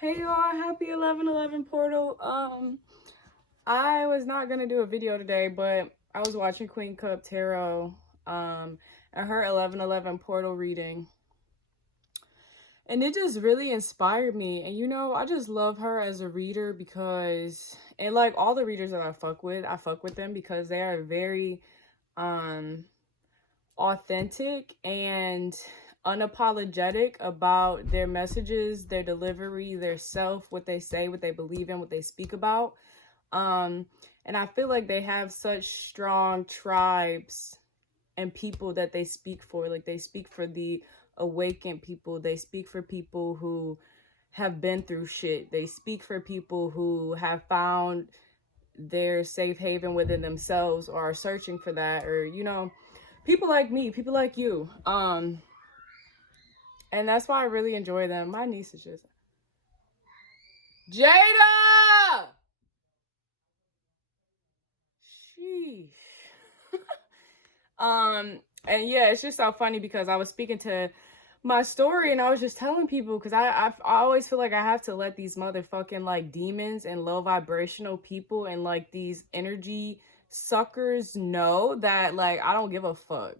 Hey y'all, happy 11/11 portal. I was not gonna do a video today, but I was watching Queen Cup Tarot, and her 11/11 portal reading, and it just really inspired me. And I just love her as a reader because, and like all the readers that I fuck with them because they are very, um, authentic and unapologetic about their messages, their delivery, their self, what they say, what they believe in, what they speak about. Um, and I feel like they have such strong tribes and people that they speak for. Like they speak for the awakened people. They speak for people who have been through shit. They speak for people who have found their safe haven within themselves or are searching for that, or people like me, people like you. And that's why I really enjoy them. My niece is just Jada. Sheesh. And yeah, it's just so funny because I was speaking to my story and I was just telling people because I always feel like I have to let these motherfucking like demons and low vibrational people and like these energy suckers know that like I don't give a fuck.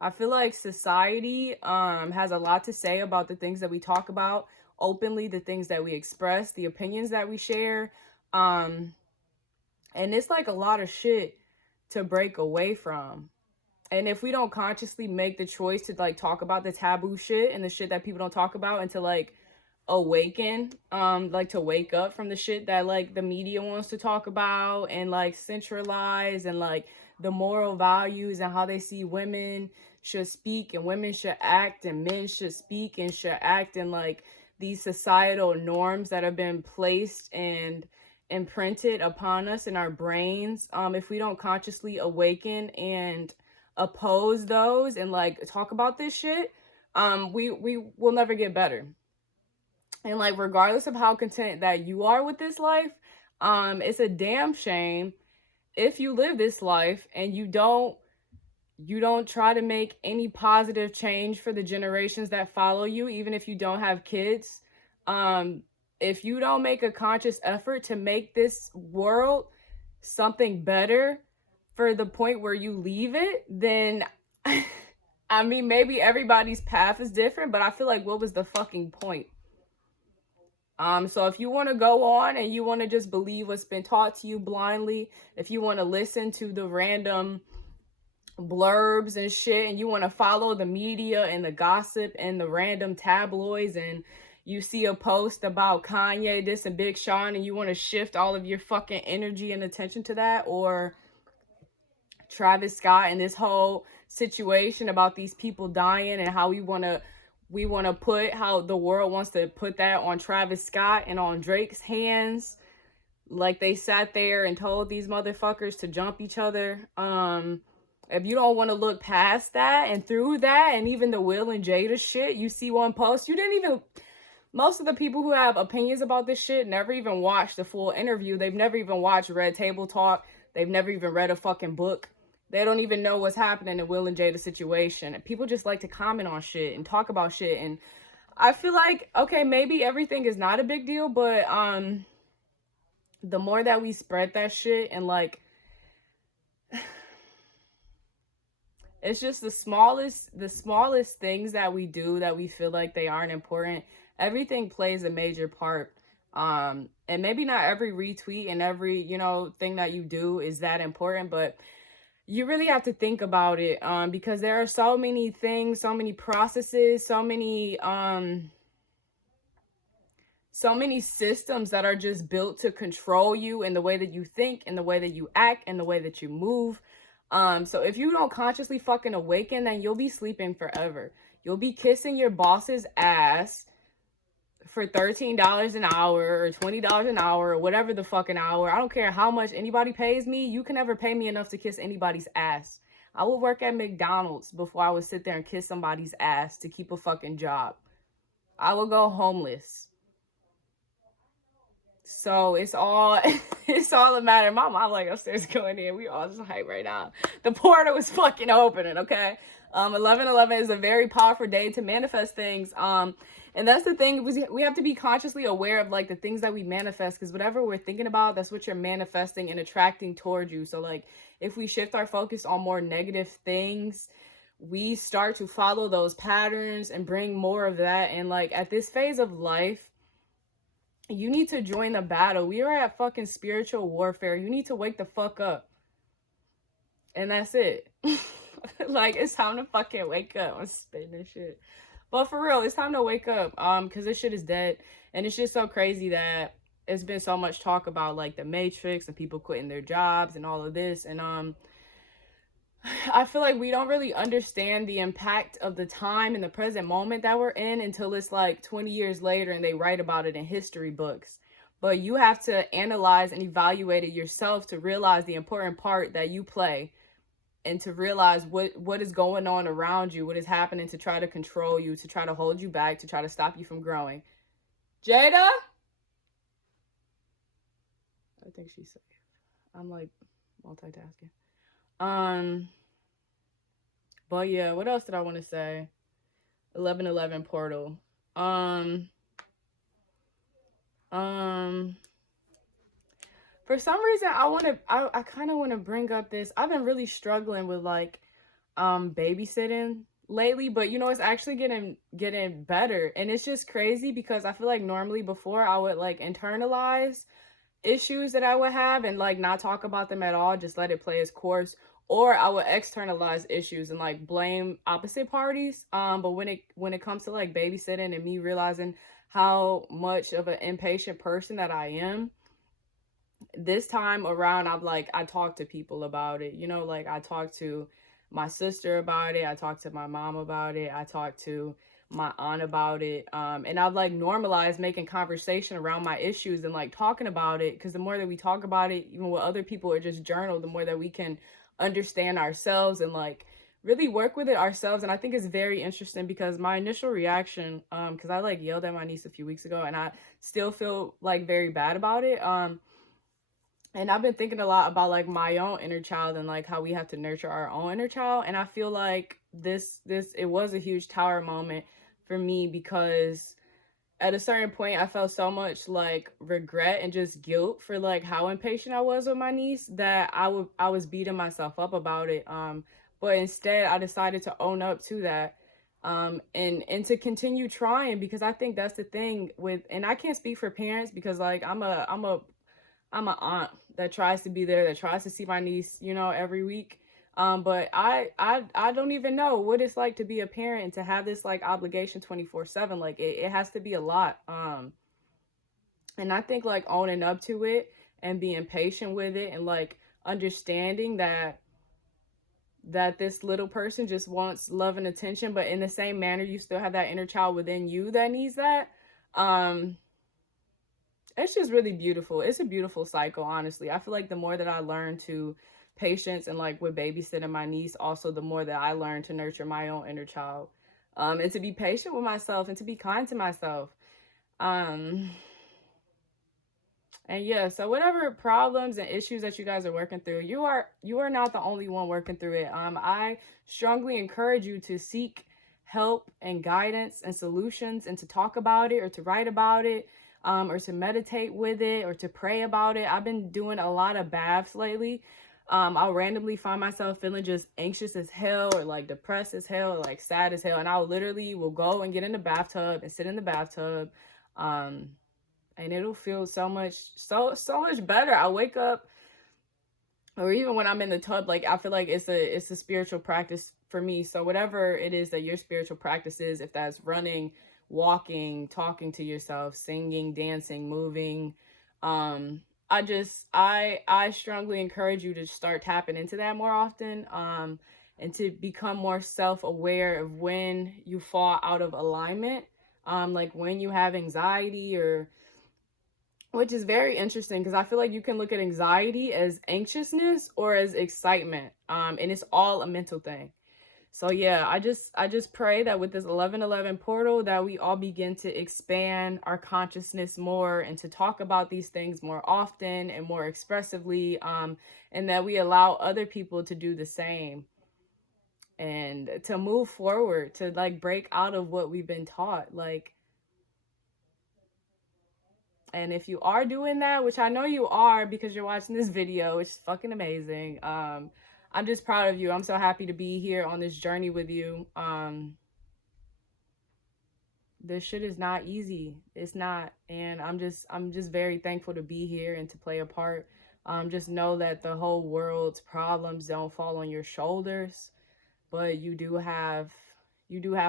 I feel like society has a lot to say about the things that we talk about openly, the things that we express, the opinions that we share. And it's like a lot of shit to break away from. And if we don't consciously make the choice to like talk about the taboo shit and the shit that people don't talk about and to like awaken, like to wake up from the shit that like the media wants to talk about and like centralize and like the moral values and how they see women should speak and women should act and men should speak and should act, and like these societal norms that have been placed and imprinted upon us in our brains. If we don't consciously awaken and oppose those and like talk about this shit, we will never get better. And like regardless of how content that you are with this life, it's a damn shame if you live this life and you don't try to make any positive change for the generations that follow you, even if you don't have kids. If you don't make a conscious effort to make this world something better for the point where you leave it, then I mean, maybe everybody's path is different, but I feel like what was the fucking point? So if you want to go on and you want to just believe what's been taught to you blindly, if you want to listen to the random blurbs and shit, and you want to follow the media and the gossip and the random tabloids, and you see a post about Kanye this and Big Sean, and you want to shift all of your fucking energy and attention to that, or Travis Scott and this whole situation about these people dying and how we want to put how the world wants to put that on Travis Scott and on Drake's hands, like they sat there and told these motherfuckers to jump each other. If you don't want to look past that and through that, and even the Will and Jada shit, you see one post, you didn't even, most of the people who have opinions about this shit never even watched the full interview. They've never even watched Red Table Talk. They've never even read a fucking book. They don't even know what's happening in Will and Jada situation. And people just like to comment on shit and talk about shit. And I feel like, okay, maybe everything is not a big deal, but the more that we spread that shit and like, it's just the smallest things that we do that we feel like they aren't important. Everything plays a major part. And maybe not every retweet and every, thing that you do is that important, but you really have to think about it, because there are so many things, so many processes, so many systems that are just built to control you in the way that you think, in the way that you act, in the way that you move. So if you don't consciously fucking awaken, then you'll be sleeping forever. You'll be kissing your boss's ass for $13 an hour or $20 an hour or whatever the fucking hour. I don't care how much anybody pays me. You can never pay me enough to kiss anybody's ass. I would work at McDonald's before I would sit there and kiss somebody's ass to keep a fucking job. I would go homeless. So it's all a matter. My mom like upstairs going in. We all just hype right now. The portal is fucking opening, okay? 11/11 is a very powerful day to manifest things. And that's the thing, we have to be consciously aware of like the things that we manifest, because whatever we're thinking about, that's what you're manifesting and attracting towards you. So like if we shift our focus on more negative things, we start to follow those patterns and bring more of that. And like at this phase of life, you need to join the battle. We are at fucking spiritual warfare. You need to wake the fuck up. And that's it. Like, it's time to fucking wake up. I'm spitting this shit. But for real, it's time to wake up. Because this shit is dead. And it's just so crazy that it's been so much talk about like the Matrix and people quitting their jobs and all of this. And I feel like we don't really understand the impact of the time and the present moment that we're in until it's like 20 years later and they write about it in history books. But you have to analyze and evaluate it yourself to realize the important part that you play, and to realize what is going on around you, what is happening to try to control you, to try to hold you back, to try to stop you from growing. Jada? I think she's safe. I'm like multitasking. But yeah, what else did I want to say? 11/11 portal. For some reason, I kind of want to bring up this. I've been really struggling with like babysitting lately, but you know, it's actually getting better. And it's just crazy because I feel like normally before I would like internalize issues that I would have and like not talk about them at all, just let it play its course, or I would externalize issues and like blame opposite parties. But when it comes to like babysitting and me realizing how much of an impatient person that I am, this time around I talk to people about it. You know, like I talked to my sister about it, I talked to my mom about it, I talked to my aunt about it, and I've like normalized making conversation around my issues and like talking about it, because the more that we talk about it, even with other people or just journal, the more that we can understand ourselves and like really work with it ourselves. And I think it's very interesting because my initial reaction, because I like yelled at my niece a few weeks ago and I still feel like very bad about it. And I've been thinking a lot about like my own inner child and like how we have to nurture our own inner child. And I feel like it was a huge tower moment for me, because at a certain point I felt so much like regret and just guilt for like how impatient I was with my niece that I was beating myself up about it. But instead I decided to own up to that. And to continue trying, because I think that's the thing with, and I can't speak for parents because like I'm an aunt that tries to be there, that tries to see my niece, you know, every week. But I don't even know what it's like to be a parent and to have this like obligation 24/7. Like it has to be a lot. And I think like owning up to it and being patient with it and like understanding that this little person just wants love and attention, but in the same manner you still have that inner child within you that needs that. It's just really beautiful. It's a beautiful cycle, honestly. I feel like the more that I learn to patience and like with babysitting my niece, also the more that I learn to nurture my own inner child, and to be patient with myself and to be kind to myself. And yeah, so whatever problems and issues that you guys are working through, you are not the only one working through it. I strongly encourage you to seek help and guidance and solutions, and to talk about it or to write about it, or to meditate with it or to pray about it. I've been doing a lot of baths lately. I'll randomly find myself feeling just anxious as hell or like depressed as hell or like sad as hell, and I'll literally will go and get in the bathtub and sit in the bathtub, and it'll feel so much better. I wake up, or even when I'm in the tub, like I feel like it's a spiritual practice for me. So whatever it is that your spiritual practice is, if that's running, walking, talking to yourself, singing, dancing, moving, I strongly encourage you to start tapping into that more often, and to become more self-aware of when you fall out of alignment, like when you have anxiety, or which is very interesting because I feel like you can look at anxiety as anxiousness or as excitement, and it's all a mental thing. So yeah, I just pray that with this 11/11 portal that we all begin to expand our consciousness more and to talk about these things more often and more expressively, and that we allow other people to do the same. and to move forward, to like break out of what we've been taught. Like, and if you are doing that, which I know you are because you're watching this video, which is fucking amazing. I'm just proud of you. I'm so happy to be here on this journey with you. This shit is not easy. It's not. And I'm just very thankful to be here and to play a part. Just know that the whole world's problems don't fall on your shoulders, but you do have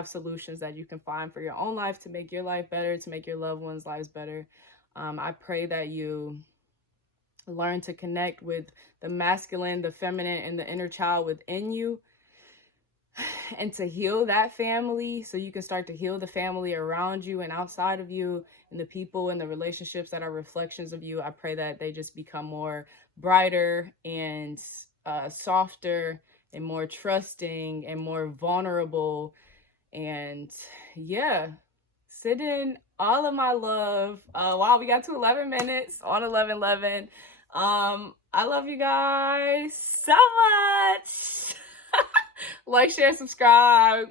solutions that you can find for your own life to make your life better, to make your loved ones' lives better. I pray that you learn to connect with the masculine, the feminine, and the inner child within you, and to heal that family so you can start to heal the family around you and outside of you, and the people and the relationships that are reflections of you. I pray that they just become more brighter and softer and more trusting and more vulnerable. And yeah, send in all of my love. Wow, we got to 11 minutes on 11/11. I love you guys so much. Like, share, subscribe.